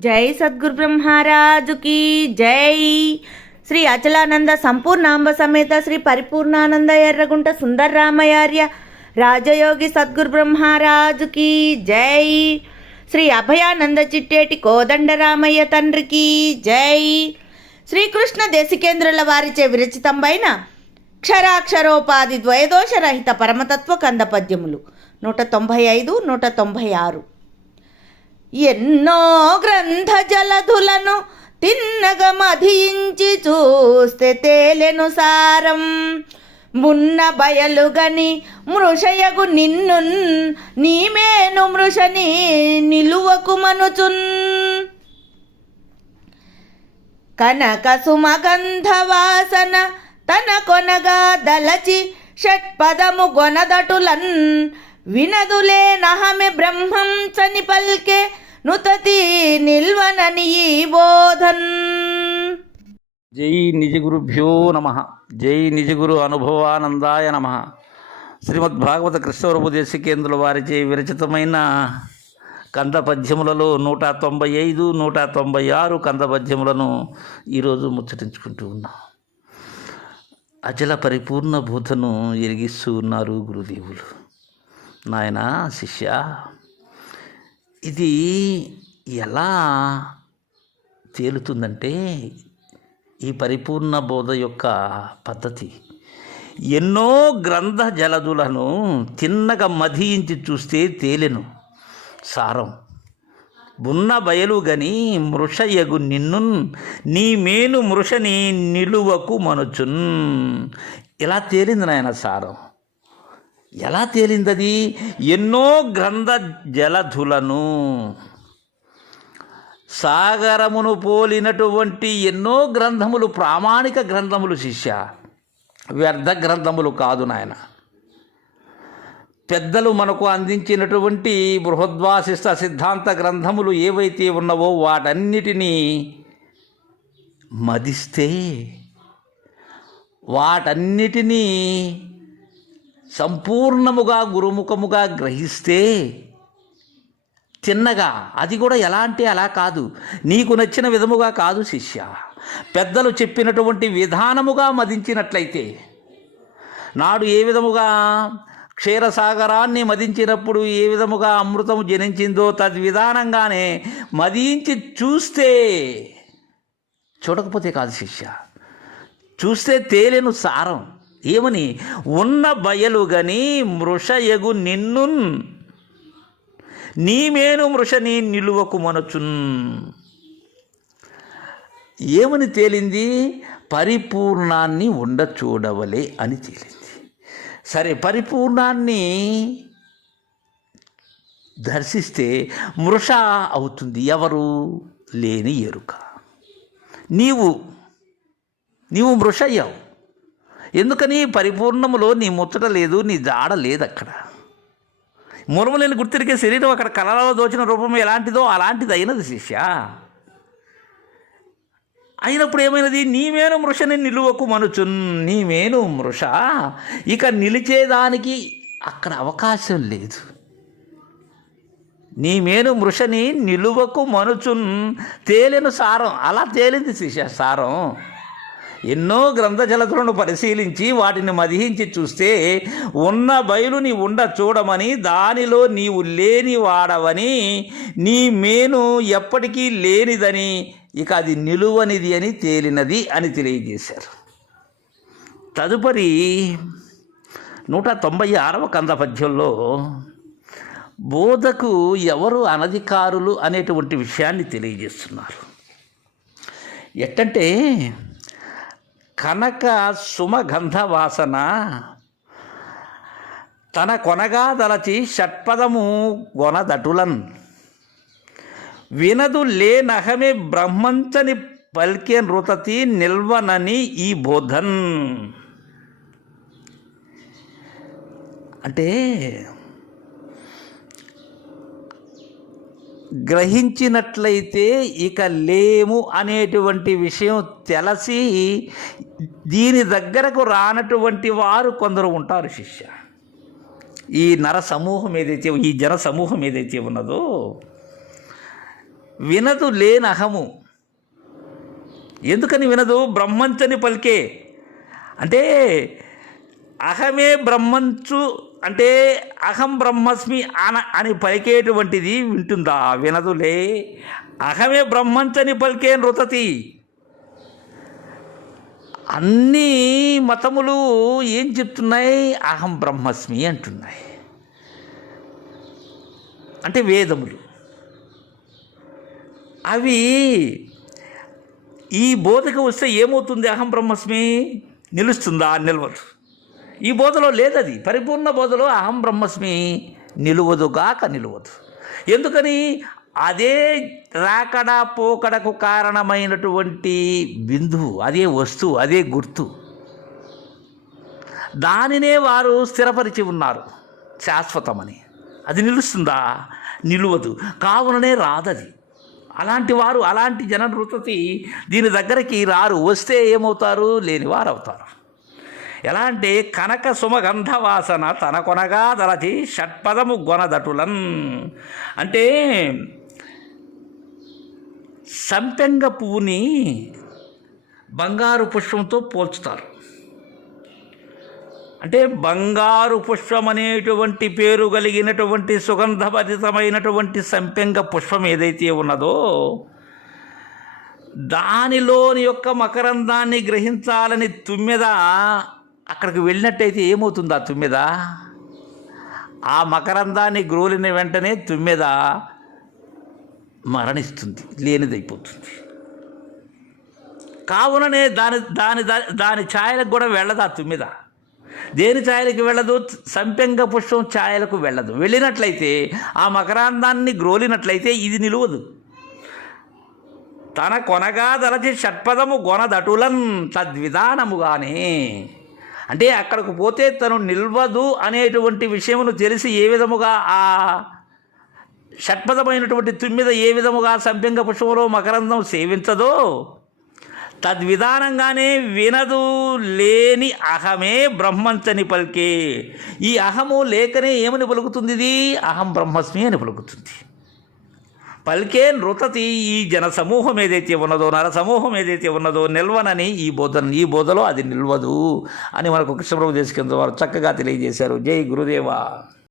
జై సద్గురు బ్రహ్మరాజుకి జై. శ్రీ అచలానంద సంపూర్ణాంబ సమేత శ్రీ పరిపూర్ణానంద ఎర్రగుంట సుందర్రామయార్య రాజయోగి సద్గురు బ్రహ్మరాజుకి జై. శ్రీ అభయానంద చిట్టేటి కోదండరామయ్య తండ్రికి జై. శ్రీకృష్ణ దేశికేంద్రుల వారిచే విరచితంబైన క్షరాక్షరోపాధి ద్వయదోషరహిత పరమతత్వ కంద పద్యములు 195, 196. ఎన్నో గ్రంథ జలధులను తిన్నగ మధించి చూస్తే తేలెను సారం, మున్న బయలుగని మృషయగు నిన్నున్ నీమేను మృషని నిలువకు మనుచున్. కనక సుమగంధ వాసన తన కొనగా దలచి షట్పదము గొనదటులన్ వినదులే నహమె బ్రహ్మం చని పల్కే నుతతి నిల్వనని ఈ బోధన్. జై నిజగురుభ్యో నమ. జై నిజగురు అనుభవానందాయ నమ. శ్రీమద్భాగవత కృష్ణవరభుదేశికేంద్రుల వారిచే విరచితమైన కంద పద్యములలో 195, 196 కంద పద్యములను ఈరోజు ముచ్చటించుకుంటూ ఉన్నాం. అచల పరిపూర్ణ బోధను ఎరిగిస్తూ ఉన్నారు గురుదేవులు. నాయన శిష్య, ఇది ఎలా తేలుతుందంటే ఈ పరిపూర్ణ బోధ యొక్క పద్ధతి ఎన్నో గ్రంథ జలదులను తిన్నగా మధించి చూస్తే తేలెను సారం, బున్న బయలు గని మృషయగు నిన్నున్ నీ మేను మృషని నిలువకు మనుచున్. ఇలా తేలింది నాయన సారం. ఎలా తేలిందది? ఎన్నో గ్రంథ జలధులను, సాగరమును పోలినటువంటి ఎన్నో గ్రంథములు, ప్రామాణిక గ్రంథములు శిష్య, వ్యర్థ గ్రంథములు కాదు నాయన. పెద్దలు మనకు అందించినటువంటి బృహద్వాసిష్ట సిద్ధాంత గ్రంథములు ఏవైతే ఉన్నవో వాటన్నిటినీ మదిస్తే, వాటన్నిటినీ సంపూర్ణముగా గురుముఖముగా గ్రహిస్తే చిన్నగా, అది కూడా ఎలా అంటే అలా కాదు, నీకు నచ్చిన విధముగా కాదు శిష్య, పెద్దలు చెప్పినటువంటి విధానముగా మదించినట్లయితే, నాడు ఏ విధముగా క్షీరసాగరాన్ని మదించినప్పుడు ఏ విధముగా అమృతము జనించిందో తద్విధానంగానే మదించి చూస్తే, చూడకపోతే కాదు శిష్య, చూస్తే తేలెను సారం. ఏమని? ఉన్న బయలుగని మృషయగు నిన్నున్ నీమేను మృషని నిలువకు మనుచున్. ఏమని తేలింది? పరిపూర్ణాన్ని ఉండ చూడవలే అని తేలింది. సరే, పరిపూర్ణాన్ని దర్శిస్తే మృష అవుతుంది. ఎవరు? లేని ఎరుక. నీవు మృషయ్యావు. ఎందుకని? పరిపూర్ణములో నీ ముచ్చట లేదు, నీ జాడ లేదు. అక్కడ మూలములేని గుర్తిరిగే శరీరం అక్కడ కళలో దోచిన రూపం ఎలాంటిదో అలాంటిది అయినది శిష్య. అయినప్పుడు ఏమైనది? నీవేను మృషని నిలువకు మనుచున్. నీవేను మృష, ఇక నిలిచేదానికి అక్కడ అవకాశం లేదు. నీవేను మృషని నిలువకు మనుచున్. తేలెను సారం. అలా తేలింది శిష్య సారం. ఎన్నో గ్రంథజలతులను పరిశీలించి వాటిని మదించి చూస్తే ఉన్న బయలుని ఉండ చూడమని, దానిలో నీవు లేని వాడవని, నీ మేను ఎప్పటికీ లేనిదని, ఇక అది నిలువనిది అని తేలినది అని తెలియజేశారు. తదుపరి 196వ కంద పద్యంలో బోధకు ఎవరు అనధికారులు అనేటువంటి విషయాన్ని తెలియజేస్తున్నారు. ఎట్టంటే, కనక సుమగంధ వాసన తన కొనగా దలచి షట్పదము గొనదటులన్ వినదు లేనహమే బ్రహ్మంచని పల్కే నృతతి నిల్వనని ఈ బోధన్. అంటే గ్రహించినట్లయితే ఇక లేము అనేటువంటి విషయం తెలిసి దీని దగ్గరకు రానటువంటి వారు కొందరు ఉంటారు శిష్య. ఈ నర సమూహం ఏదైతే, ఈ జన సమూహం ఏదైతే ఉన్నదో వినదు లేనహము. ఎందుకని వినదు? బ్రహ్మంచని పలికే. అంటే అహమే బ్రహ్మంచు అంటే అహం బ్రహ్మస్మి అని పలికేటువంటిది వింటుందా? వినదులే. అహమే బ్రహ్మంచని పలికే నృతతి. అన్ని మతములు ఏం చెప్తున్నాయి? అహం బ్రహ్మస్మి అంటున్నాయి. అంటే వేదములు అవి ఈ బోధకు వస్తే ఏమవుతుంది? అహం బ్రహ్మస్మి నిలుస్తుందా? నిలవదు. ఈ బోధలో లేదది. పరిపూర్ణ బోధలో అహం బ్రహ్మస్మి నిలువదుగాక నిలువదు. ఎందుకని? అదే రాకడా పోకడకు కారణమైనటువంటి బిందువు, అదే వస్తువు, అదే గుర్తు. దానినే వారు స్థిరపరిచి ఉన్నారు శాశ్వతమని. అది నిలుస్తుందా? నిలువదు. కావుననే రాదది. అలాంటి వారు, అలాంటి జననృతతి దీని దగ్గరికి రారు. వస్తే ఏమవుతారు? లేనివారు అవుతారు. ఎలా అంటే కనక సుమగంధ వాసన తన కొనగా దలచి షట్పదము గొనదటులన్. అంటే సంపెంగ పువ్వుని బంగారు పుష్పంతో పోల్చుతారు. అంటే బంగారు పుష్పం అనేటువంటి పేరు కలిగినటువంటి సుగంధభరితమైనటువంటి సంపెంగ పుష్పం ఏదైతే ఉన్నదో దానిలోని యొక్క మకరందాన్ని గ్రహించాలని తుమ్మెద అక్కడికి వెళ్ళినట్టయితే ఏమవుతుంది? ఆ తుమ్మెద ఆ మకరందాన్ని గ్రోలిన వెంటనే తుమ్మెద మరణిస్తుంది, లేనిదైపోతుంది. కావుననే దాని దాని దాని ఛాయలకు కూడా వెళ్ళదు ఆ తుమ్మెద. దేని ఛాయలకు వెళ్ళదు? సంపెంగ పుష్పం ఛాయలకు వెళ్ళదు. వెళ్ళినట్లయితే ఆ మకరాందాన్ని గ్రోలినట్లయితే ఇది నిలువదు. తన కొనగా దలచి షట్పదము గొనదటులన్ తద్విధానముగానే. అంటే అక్కడికి పోతే తను నిల్వదు అనేటువంటి విషయమును తెలిసి ఏ విధముగా ఆ షట్పదమైనటువంటి తుమ్మిద ఏ విధముగా సంపెంగ పుష్పంలో మకరందం సేవించదో తద్విధానంగానే వినదు లేని అహమే బ్రహ్మంచని పలికే. ఈ అహము లేకనే ఏమని పలుకుతుంది? ఇది అహం బ్రహ్మస్మి అని పలుకుతుంది. పలికే నృతతి. ఈ జన సమూహం ఏదైతే ఉన్నదో, నర సమూహం ఏదైతే ఉన్నదో నిల్వనని ఈ బోధలో అది నిల్వదు అని మనకు కృష్ణప్రభు దేశికేంద్ర వారు చక్కగా తెలియజేశారు. జై గురుదేవా.